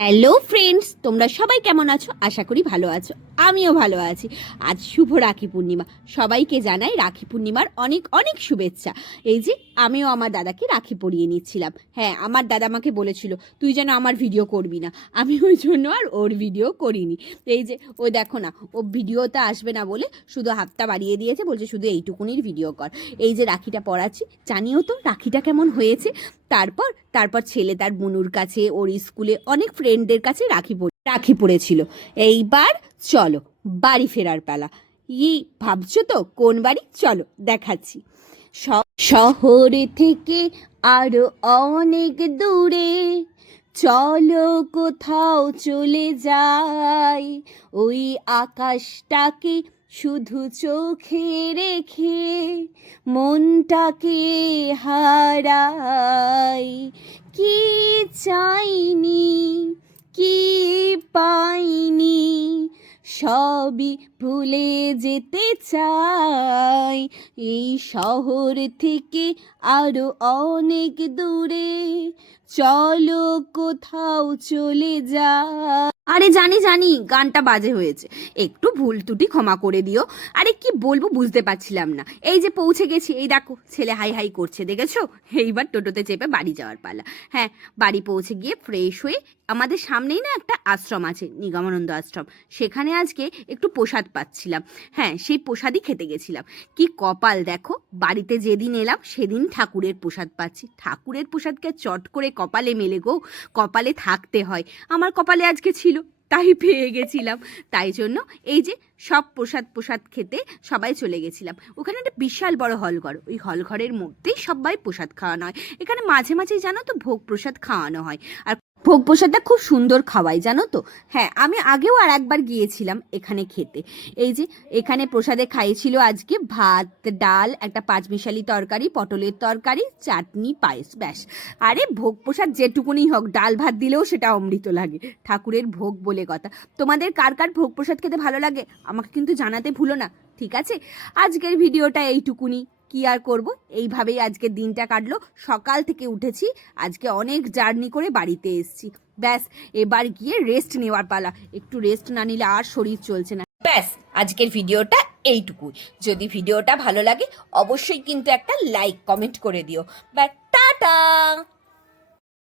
Hello friends, তোমরা সবাই কেমন আছো? আশা করি ভালো আছো। আমিও ভালো আছি। আজ শুভ রাখি পূর্ণিমা। সবাইকে জানাই রাখি পূর্ণিমার অনেক অনেক শুভেচ্ছা। এই যে আমিও আমার দাদাকে রাখি পরিয়ে নিচ্ছিলাম। হ্যাঁ, আমার দাদা আমাকে বলেছিল তুই যেন আমার ভিডিও করবি না। আমি ওই জন্য আর ওর ভিডিও করিনি। এই যে ওই দেখো না, ও ভিডিওতে আসবে না বলে শুধু হাতটা বাড়িয়ে দিয়েছে, বলছে শুধু এইটুকুনির ভিডিও কর। এই যে রাখিটা পরাচ্ছি, জানিও তো রাখিটা কেমন হয়েছে। তারপর তারপর ছেলে তার বুনুর কাছে, ওর স্কুলে অনেক ফ্রেন্ডদের কাছে রাখি পড়েছিল। এইবার চলো বাড়ি ফেরার পালা। ভাবছো তো কোন বাড়ি? চলো দেখাচ্ছি। শহর থেকে আরো অনেক দূরে চলো কোথাও চলে যাই, ওই আকাশটাকে শুধু চোখে রেখে মনটাকে হারাই। কি চাইনি, কি পাইনি, সবই ভুলে যেতে চাই, এই শহর থেকে আরো অনেক দূরে চলো কোথাও চলে যা। আরে জানি জানি গানটা বাজে হয়েছে, একটু ভুল ত্রুটি ক্ষমা করে দিও। আরে কি বলবো বুঝতে পারছিলাম না। এই যে পৌঁছে গেছি, এই দেখো ছেলে হাই হাই করছে, দেখেছো? এইবার টোটোতে চেপে বাড়ি যাওয়ার পালা। হ্যাঁ, বাড়ি পৌঁছে গিয়ে ফ্রেশ হয়ে আমাদের সামনেই না একটা আশ্রম আছে, নিগমানন্দ আশ্রম, সেখানে আজকে একটু প্রসাদ পাচ্ছিলাম। হ্যাঁ, সেই প্রসাদই খেতে গেছিলাম। কি কপাল দেখো, বাড়িতে যেদিন এলাম সেদিন ঠাকুরের প্রসাদ পাচ্ছি। ঠাকুরের প্রসাদকে চট করে কপালে মেলে গো, কপালে থাকতে হয়। আমার কপালে আজকে ছিল, তাই পেয়ে গেছিলাম। তাই জন্য এই যে সব প্রসাদ খেতে সবাই চলে গেছিলাম। ওখানে একটা বিশাল বড় হলঘর, ওই হলঘরের মধ্যেই সবাই প্রসাদ খাওয়ানো হয়। এখানে মাঝে মাঝে জানো তো ভোগ প্রসাদ খাওয়ানো হয়, আর ভোগ প্রসাদটা খুব সুন্দর খাওয়াই জানো তো। হ্যাঁ, আমি আগেও আর একবার গিয়েছিলাম এখানে খেতে। এই যে এখানে প্রসাদে খাইয়েছিল আজকে ভাত, ডাল, একটা পাঁচমিশালি তরকারি, পটলের তরকারি, চাটনি, পায়েস, ব্যাস। আরে ভোগ প্রসাদ যেটুকুনি হোক, ডাল ভাত দিলেও সেটা অমৃত লাগে। ঠাকুরের ভোগ বলে কথা। তোমাদের কার কার ভোগ প্রসাদ খেতে ভালো লাগে আমাকে কিন্তু জানাতে ভুলো না, ঠিক আছে? আজকের ভিডিওটা এইটুকুনি। কি আর করব, এইভাবেই আজকের দিনটা কাটলো। সকাল থেকে উঠেছি, আজকে অনেক জার্নি করে বাড়িতে এসেছি। ব্যাস, এবার গিয়ে রেস্ট নেওয়ার পালা। একটু রেস্ট না নিলে আর শরীর চলছে না। ব্যাস, আজকের ভিডিওটা এইটুকুই। যদি ভিডিওটা ভালো লাগে অবশ্যই কিন্তু একটা লাইক কমেন্ট করে দিও। ব্যাস, টাটা।